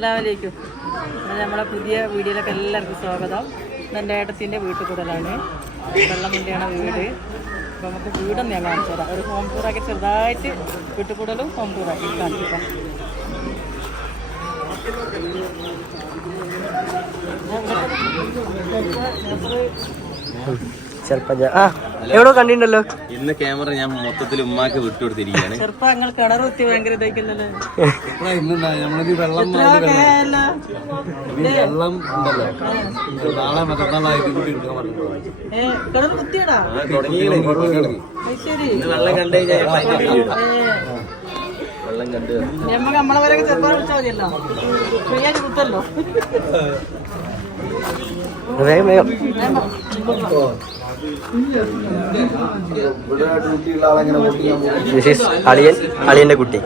അസ്സലാമലൈക്കും. നമ്മളെ പുതിയ വീഡിയോയിലൊക്കെ എല്ലാവർക്കും സ്വാഗതം. എൻ്റെ ഏട്ടത്തിൻ്റെ വീട്ടിൽ കൂടലാണ്, വെള്ളമുണ്ടിയാണ് വീട്. അപ്പോൾ നമുക്ക് വീടൊന്നും ഞാൻ കാണിച്ചു തരാം. ഒരു ഹോം ടൂറൊക്കെ ചെറുതായിട്ട് വീട്ടിൽ കൂടലും ഹോം ടൂറാക്കി കാണിക്കാം. എവിടോ കണ്ടിട്ടുണ്ടല്ലോ. ഇന്ന് ക്യാമറ ഞാൻ മൊത്തത്തിൽ ഉമ്മാക്ക് വിട്ടുകൊടുത്തിരിക്കുകയാണ്. ചെറുപ്പം ഞങ്ങൾ കിണർ കുത്തി ഭയങ്കര ഇതായിക്കുന്നല്ലോ. നമ്മളിത് വെള്ളം നാളെ മറ്റന്നാളായിട്ട് കൂടി എടുക്കാൻ പറഞ്ഞു കിണർ കുത്തിയടാ ശരി. വെള്ളം കണ്ടു കഴിഞ്ഞാൽ വെള്ളം കണ്ട് ഞമ്മക്ക് നമ്മളെ വരെ ചെറുപ്പം വിളിച്ചാൽ മതിയല്ലോ, ഫ്രീ ആയിട്ട് കുത്തല്ലോ. അളിയന്റെ കുട്ടി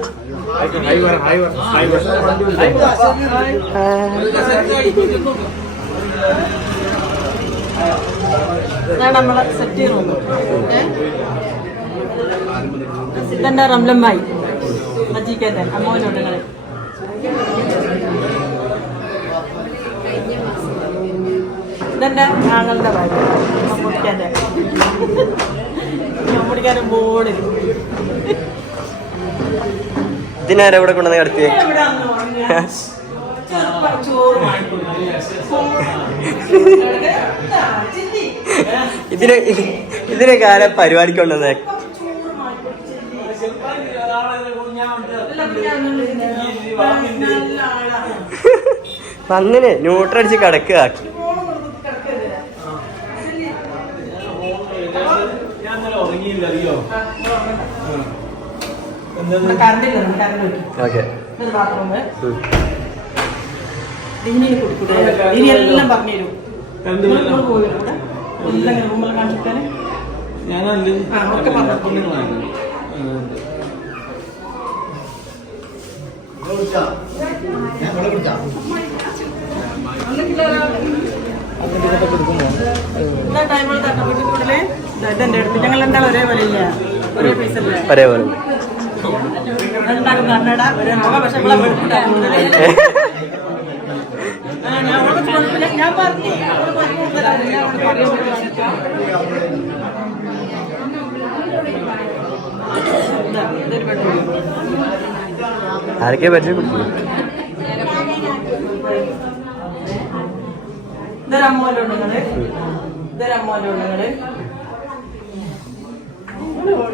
നമ്മളെ സെറ്റ് ചെയ്യുന്നു. ഇതെന്താ റംലമ്മായി മജിക്കന്റെ അമ്മോനുണ്ട് നിങ്ങള്. ഇതെന്റെ ആങ്ങളുടെ ഭാര്യ മമ്മൂട്ടിക്കാന്റെ മമ്മൂട്ടിക്കാരൻ ബോർഡിൽ. ഇതിനാരെ ഇവിടെ കൊണ്ടുവന്ന് കിടത്തിയേ? ഇതിനൊക്കെ ആരെ പരിപാടിക്ക് കൊണ്ടുവന്നേ? അങ്ങനെ ന്യൂട്രടിച്ച് കിടക്കുക. എല്ലാം പറഞ്ഞുതരും. റൂമെല്ലാം കാണിച്ചിട്ടാണ് ഒക്കെ പറഞ്ഞു. ടൈമുകൾ തട്ട വീട്ടിൽ കൂടുതല് ഇതെന്റെ അടുത്ത് ഞങ്ങൾ രണ്ടാളും ഒരേപോലെയില്ല, ഒരേ പൈസ ഒരേപോലെ രണ്ടാളും കണ്ണട ഒരേ മുഖം. പക്ഷെ ഇവിടെ ഞാൻ പറഞ്ഞു ആരൊക്കെ പറ്റും. ഇതൊരമ്മോലുണ്ടെങ്ങള്, ഇതൊരമ്മോലുണ്ടെങ്ങള്,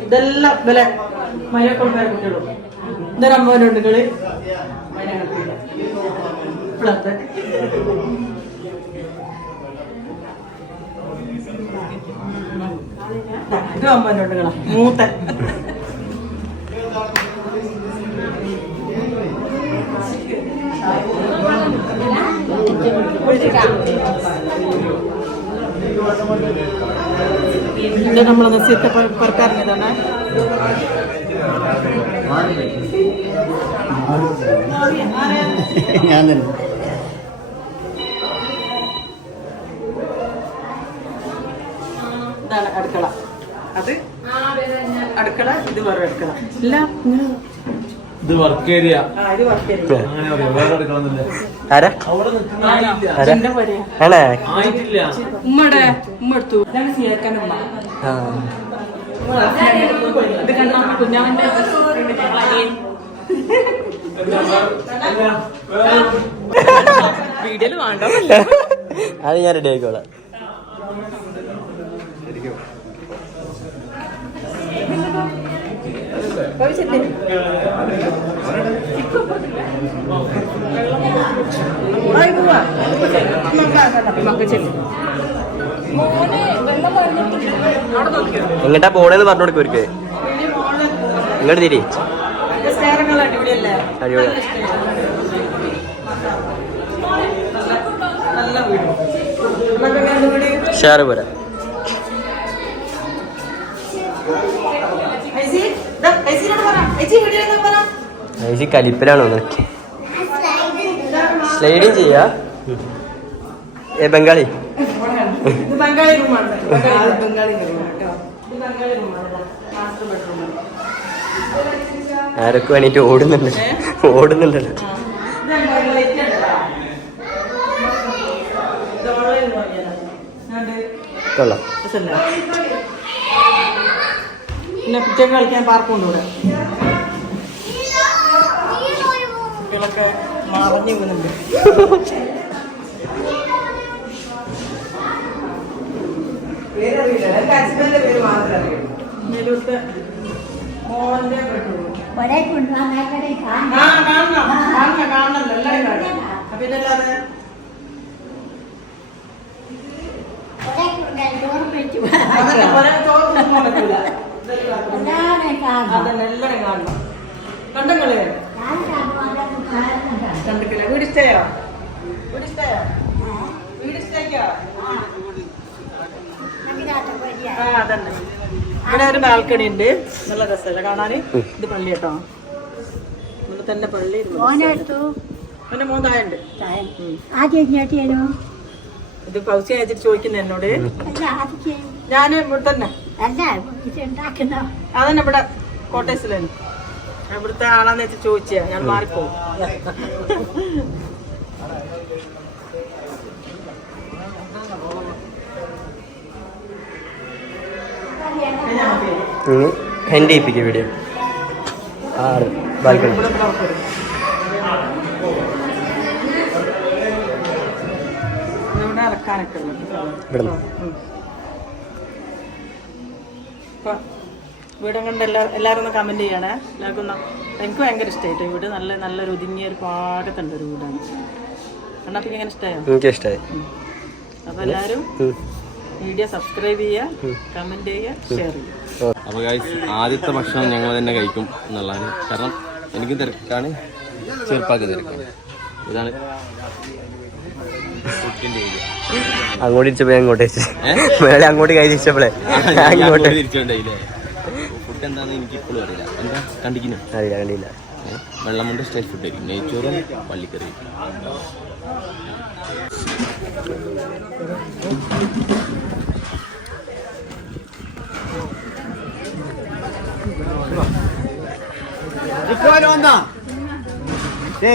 ഇതെല്ലാം വില മഴക്കൊണ്ടായ കുട്ടികളും. ഇതൊരമ്മോലുണ്ടെങ്ങള് ഇവിടത്തെ ഇത് അമ്മോലുണ്ടെങ്ങളാ മൂത്ത. ഇത് നമ്മളെ നസീത്തെ പറക്കാറിനതാണ്. ഞാൻ തന്നെ ഇതാണ് അടുക്കള. അത് അടുക്കള, ഇത് വേറെ അടുക്കള. ഇല്ല ഇത് വർക്ക് ഏരിയ. ഇത് വർക്ക് ഏരിയ. ഉമ്മയുടെ ഉമ്മ എടുത്തു. ഇതാണ് സിയാക്കാൻ്റെ ഉമ്മ. ഇത് കണ്ട കുഞ്ഞാവന്റെ വീഡിയോയിൽ വേണ്ട. അത് ഞാൻ റെഡി ആയിക്കോളാം. എങ്ങട്ടാ പോണേന്ന് പറഞ്ഞു കൊടുക്കും അവർക്ക്. ഇങ്ങോട്ട് തിരി. അടിപൊളി. ഷാറ് പോരാ. ഐസി കലിപ്പിലാണോ? സ്ലൈഡിങ് ചെയ്യാ. ബംഗാളി ആരൊക്കെ വേണ്ടിട്ട് ഓടുന്നുണ്ടല്ലോ. കൊള്ളാം. പിന്നെ കുട്ടികൾ കളിക്കാൻ പാർക്കുണ്ട് ഇവിടെ. കുട്ടികളൊക്കെ മറഞ്ഞു പോകുന്നുണ്ട്. മേലൂർത്തെ മോന്റെ കാണണല്ലോ എല്ലാവരും കാണണം. പിന്നെ അല്ലാതെ അതന്നെ എല്ലാരും കാണണം. കണ്ടങ്ങള് കണ്ടിട്ടില്ല. വീട് ഇഷ്ടയോ? വീട് ഇഷ്ടയോ? വീട് ഇഷ്ടയ്ക്കോ? അതന്നെ. ഇവിടെ ഒരു ബാൽക്കണി ഉണ്ട്. നല്ല രസമല്ല കാണാന്. ഇത് പള്ളി കേട്ടോ. ഇവിടെ തന്നെ പള്ളി. പിന്നെ മൂന്നായുണ്ട്. ഇത് പൗസി അയച്ചിട്ട് ചോദിക്കുന്ന എന്നോട്. ഞാൻ ഇവിടെ തന്നെ അതന്നെ ഇവിടെ കോട്ടേഴ്സിലാണ്. ഇവിടുത്തെ ആളാന്ന് വെച്ച് ചോദിച്ചാ ഞാൻ മാറിപ്പോവും. എൻ്റെ ഇപ്പിക്ക് വീഡിയോ ബാൽക്കണി ഇവിടെ ഇറക്കാനൊക്കെ ഇപ്പൊ വീടും കണ്ട് എല്ലാവരും ഒന്ന് കമന്റ് ചെയ്യണേ. എല്ലാവർക്കും എനിക്ക് ഭയങ്കര ഇഷ്ടമായിട്ട് വീട്. നല്ലൊരു ഒതുങ്ങിയ ഒരു പാകത്തുണ്ട് ഒരു വീടാണ്. കണ്ടപ്പോ എങ്ങനെ ഇഷ്ടമായോ? എനിക്ക് ഇഷ്ടമായി. അപ്പൊ എല്ലാവരും വീഡിയോ സബ്സ്ക്രൈബ് ചെയ്യുക, കമന്റ് ചെയ്യുക, ഷെയർ ചെയ്യുക. അപ്പോൾ ഗൈസ് ആദ്യത്തെ ഭക്ഷണം ഞങ്ങൾ തന്നെ കഴിക്കും എന്നുള്ളതാണ്. കാരണം എനിക്കും തിരക്കാണ്, ചെറുപ്പാക്ക് തിരക്കാണ്. ഇതാണ് അങ്ങോട്ട് തിരിച്ചപ്പോ അങ്ങോട്ട് മേലെ അങ്ങോട്ട് കൈ തിരിച്ചപ്പോഴേ അങ്ങോട്ട് തിരിച്ചുണ്ടായില്ലേ. ഫുഡ് എന്താണെന്ന് എനിക്ക് ഇപ്പോഴും അറിയില്ല. എന്താ കണ്ടിക്കുന്നു? അറിയില്ല, കണ്ടില്ല. വെള്ളമുണ്ട് സ്റ്റൈൽ ഫുഡ് ആയിരിക്കും. നെയ്ച്ചോറും പള്ളിക്കറി. Igual onda. Sí.